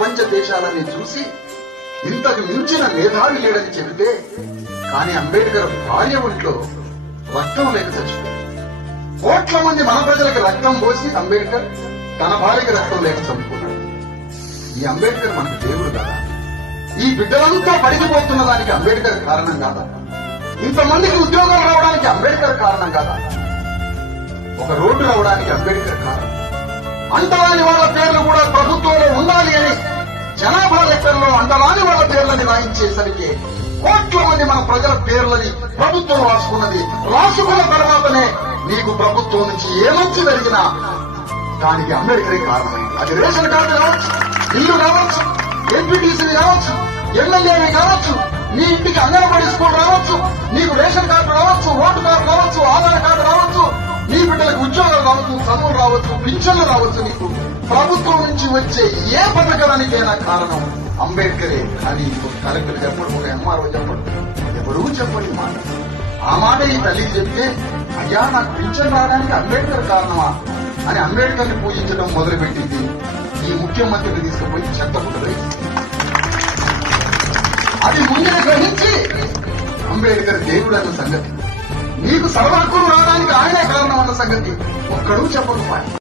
ప్రపంచ దేశాలని చూసి ఇంతకు మించిన మేధావి లేడని చెబితే, కానీ అంబేద్కర్ భార్య ఒంట్లో రక్తం లేక చచ్చిపోయింది. కోట్ల మంది మన ప్రజలకు రక్తం పోసి అంబేద్కర్ తన భార్యకి రక్తం లేక చంపుకున్నాడు. ఈ అంబేద్కర్ మనకు దేవుడు కదా? ఈ బిడ్డలంతా పడిగిపోతున్న దానికి అంబేద్కర్ కారణం కాదా? ఇంతమందికి ఉద్యోగాలు రావడానికి అంబేద్కర్ కారణం కాదా? ఒక రోడ్డు రావడానికి అంబేద్కర్ కారణం. అంటరాని వాళ్ళ పేర్లు కూడా ప్రభుత్వంలో ఉండాలి అని జనాభా లెక్కల్లో అంటరాని వాళ్ళ పేర్లని రాయించేసరికి కోట్ల మంది మన ప్రజల పేర్లని ప్రభుత్వం రాసుకున్నది. రాసుకున్న తర్వాతనే నీకు ప్రభుత్వం నుంచి ఏ మంచి జరిగినా దానికి అంబేద్కరే కారణమైంది. అది రేషన్ కార్డు కావచ్చు, ఇల్లు కావచ్చు, ఎంపీటీసీ కావచ్చు, ఎమ్మెల్యేవి కావచ్చు, నీ ఇంటికి అంగన్వాడీ స్కూల్ రావచ్చు, నీకు రేషన్ కార్డు రావచ్చు, ఓటు కార్డు రావచ్చు, ఆధార్ కార్డు రావచ్చు, నీ బిడ్డలకు ఉద్యోగాలు రావచ్చు, చదువులు రావచ్చు, పింఛన్లు రావచ్చు. నీకు ప్రభుత్వం నుంచి వచ్చే ఏ పథకానికైనా కారణం అంబేద్కరే. అని కలెక్టర్ చెప్పడు, ఒక ఎంఆర్ఓ చెప్పడు, ఎవరూ చెప్పండి మాట. ఆ మాట ఈ తల్లి చెప్తే, అయ్యా నాకు పింఛన్ రావడానికి అంబేద్కర్ కారణమా అని అంబేద్కర్ ని పూజించడం మొదలుపెట్టింది. ఈ ముఖ్యమంత్రిని తీసుకుపోయి చెత్తపుట్టలు అది ముందే గ్రహించి అంబేద్కర్ దేవుడు అన్న సంగతి, నీకు సర్వ హక్కులు రావడానికి ఆయనే కారణం అన్న సంగతి ఒక్కడూ చెప్పకపోయా.